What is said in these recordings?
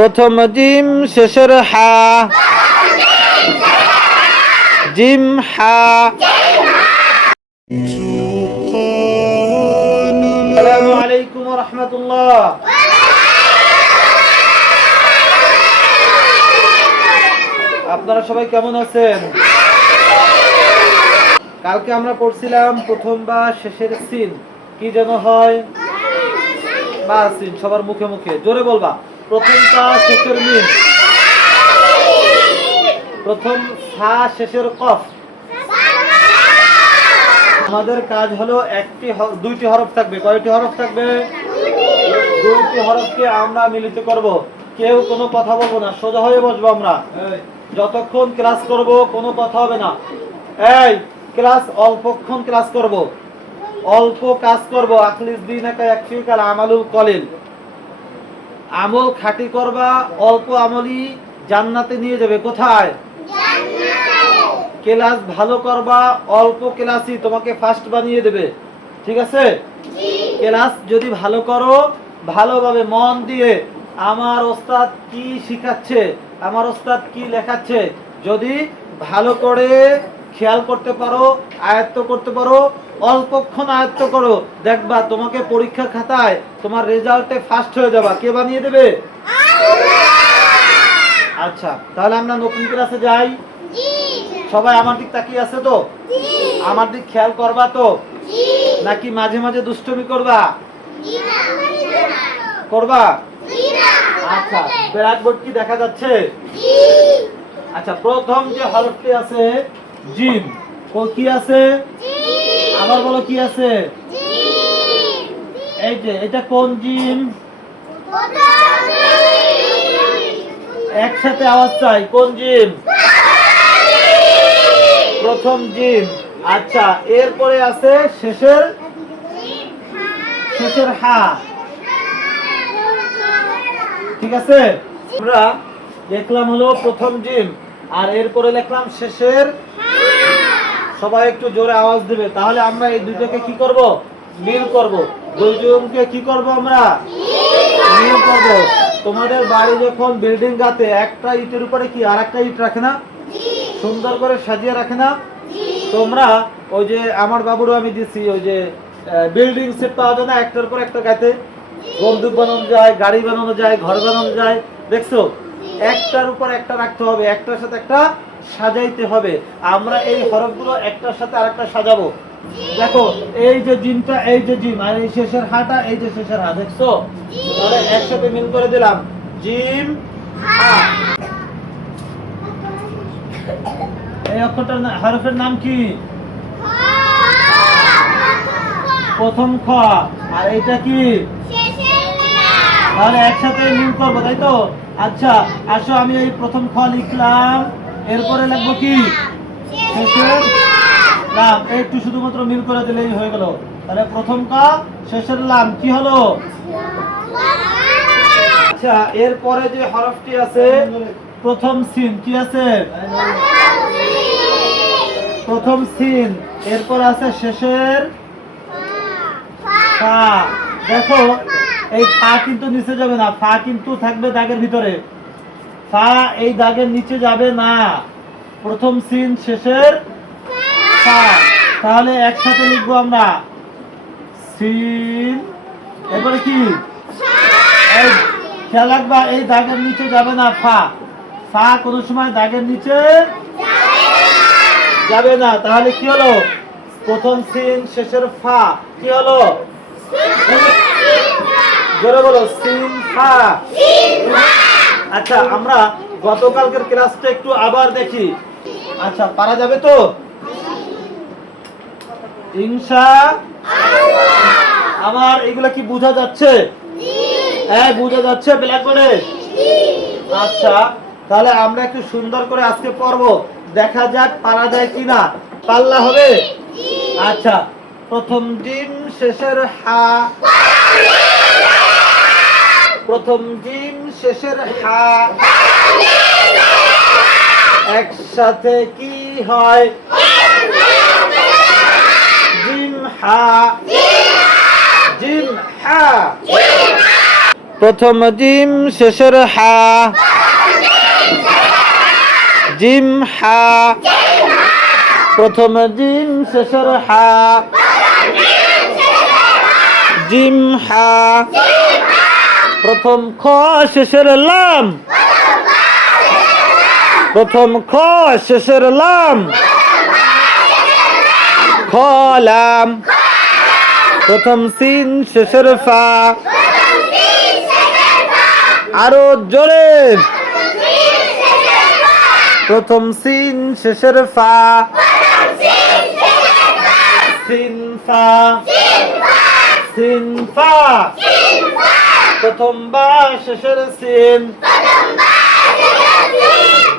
প্রথম জিম শেষের হা। জিম হা। আপনারা সবাই কেমন আছেন? কালকে আমরা পড়ছিলাম প্রথম বা শেষের সিন। কি যেন হয়? বা সিন, সবার মুখে মুখে। জোরে বলবা। প্রথমটা শেষের মিন। প্রথম সা শেষের কফ। আমাদের কাজ হলো একটি দুইটি হরফ থাকবে। কয়টি হরফ থাকবে? দুইটি হরফকে আমরা মিলিত করব। কেউ কোনো কথা বলব না। সোজা হয়ে বসবো আমরা। যতক্ষণ ক্লাস করব, কোনো কথা হবে না। এই, ক্লাস অল্পক্ষণ ক্লাস করব। অল্প কাজ করব। আখলিস দিন একা একফিকাল আমালুল কলিল। আমল খাটি করবা অল্প আমলই জান্নাতে নিয়ে যাবে। কোথায়? ক্লাস ভালো করবা অল্প ক্লাসই তোমাকে ফার্স্ট বানিয়ে দেবে। ঠিক আছে? ক্লাস যদি ভালো করো ভালোভাবে মন দিয়ে আমার ওস্তাদ কি শিখাচ্ছে আমার ওস্তাদ কি লেখাচ্ছে যদি ভালো করে খেয়াল করতে পারো আয়ত্ত করতে পারো অল্পক্ষণ আয়ত্ত করো। দেখবা তোমাকে পরীক্ষা খাতায় তোমার রেজাল্টে ফার্স্ট হয়ে যাবা। কে বানিয়ে দেবে? আচ্ছা তাহলে আমরা নতুন ক্লাসে যাই। সবাই আমার দিক তাকিয়ে আছে তো? আমার দিক খেয়াল করবা তো? নাকি মাঝে মাঝে দুষ্টমি করবা? করবা? আচ্ছা ব্ল্যাকবোর্ড কি দেখা যাচ্ছে? আচ্ছা প্রথম যে হরফটি আছে জিম ও কি আছে? আবার বলো কি আছে? এই যে এটা কোন জিম একসাথে আওয়াজ চাই কোন জিম প্রথম জিম আচ্ছা এরপরে আছে শেষের? শেষের হা। ঠিক আছে? আমরা দেখলাম হলো প্রথম জিম আর এরপরে লিখলাম শেষের। সবাই একটু জোরে আওয়াজ দেবে। তাহলে আমরা এই দুটোকে কি করব? মিল করব। দুইজনকে কি করব আমরা? মিল করব। তোমাদের বাড়ি যখন বিল্ডিং গাতে একটা ইটের উপরে কি আর একটা ইট রাখে না? সুন্দর করে সাজিয়ে রাখে না? তোমরা ওই যে আমার বাবুরও আমি দিছি, ওই যে বিল্ডিং সেট পাওয়া যায় না, একটার পর একটা গাতে। বন্দুক বানানো যায়, গাড়ি বানানো যায়, ঘর বানানো যায়। দেখছ? একটার উপর একটা রাখতে হবে একটার সাথে একটা সাজাইতে হবে। আমরা এই হরফগুলো একটার সাথে আরেকটা সাজাবো। দেখো এই যে জিমটা এই যে জিম আর এই শেষের হাটা এই যে শেষের হা দেখছ? তাহলে একসাথে মিল করে দিলাম। জিম এই অক্ষরটার হরফের নাম কি? প্রথম খ। আর এটা কি? তাহলে একসাথে মিল করব তাই তো? আচ্ছা আসো, আমি এই প্রথম খ লিখলাম। এরপরে লিখব কি? শেষের লাম একটু শুধুমাত্র মিল করে দিলেই হয়ে গেল। তাহলে প্রথম ক, শেষের লাম। কি হলো? আচ্ছা এরপরে যে হরফটি আছে, প্রথম সিন, কি আছে? প্রথম সিন। এরপর আছে শেষের দেখো এই ফা কিন্তু নিচে যাবে না, ফা কিন্তু থাকবে দাগের ভিতরে। ফা এই দাগের নিচে যাবে না। প্রথম সিন শেষের ফা। তাহলে একসাথে লিখব আমরা। সিন, এরপরে কি? এই, খেয়াল রাখবা, এই দাগের নিচে যাবে না ফা। ফা কোনো সময় দাগের নিচে যাবে না। তাহলে কি হলো? প্রথম সিন শেষের ফা। কি হলো? জোরে বলো সিন ফা আচ্ছা আমরা গতকালকের ক্লাসটা একটু আবার দেখি। আচ্ছা পারা যাবে তো? ইনশা আমার এগুলা কি বোঝা যাচ্ছে? হ্যাঁ বোঝা যাচ্ছে ব্ল্যাকবোর্ডে আচ্ছা তাহলে আমরা একটু সুন্দর করে আজকে পড়ব। দেখা যাক পারা যায় কিনা। পাল্লা হবে? আচ্ছা প্রথম জিম শেষের হা। প্রথম জিম শেষের হা। একসাথে কি হয়? জিম হা। জিম হা। প্রথম জিম শেষের হা। জিম হা। প্রথম জিম শেষের হা। জিম হা। প্রথম খ শেষের লাম। প্রথম খ শেষের লাম। খ লাম। প্রথম সিন শেষের ফা। আরও জোরে। প্রথম সিন শেষের ফা। সিন ফা। সিন ফা। প্রথম বা শেষের সিন।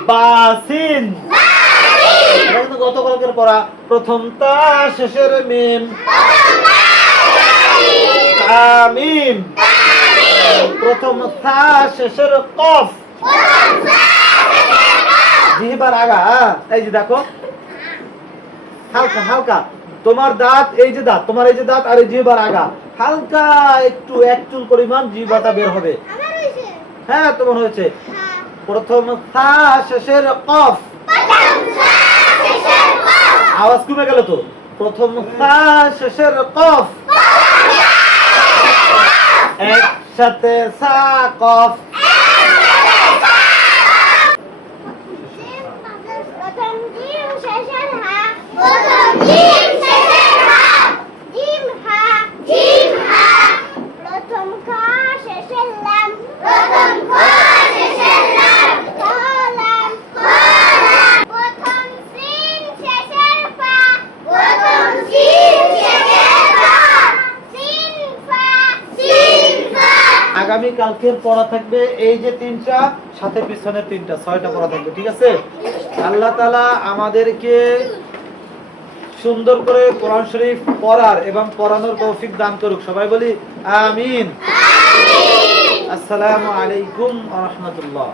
বা সিন এটা কিন্তু গতকালকের পড়া। প্রথম তা শেষের মিম। তামিম। প্রথম থা শেষের কফ। জিহবার আগা হ্যাঁ? এই যে দেখো। হালকা হালকা। তোমার দাঁত এই যে দাঁত তোমার এই যে দাঁত আর এই জিহবার আগা হালকা একটু এক চুল পরিমাণ জিহবাটা বের হবে। হ্যাঁ তোমার হয়েছে। প্রথম থা শেষের কফ। আওয়াজ কমে গেল তো? প্রথম থা শেষের কফ। একসাথে সা কফ প্রথম জিম শেষের হা প্রথম জিম শেষের হা জিম হা জিম হা প্রথম খ শেষের লাম প্রথম খ শেষের লাম খ লাম খ লাম প্রথম সিন শেষের ফা প্রথম সিন শেষের ফা সিন ফা সিন ফা আগামী কালকের পড়া থাকবে এই যে তিনটা সাথে পিছনে তিনটা ছয়টা পড়া থাকবে ঠিক আছে? আল্লাহ তালা আমাদেরকে সুন্দর করে কোরআন শরীফ পড়ার এবং পড়ানোর তৌফিক দান করুক। সবাই বলি আমিন। আসসালামু আলাইকুম রহমতুল্লাহ।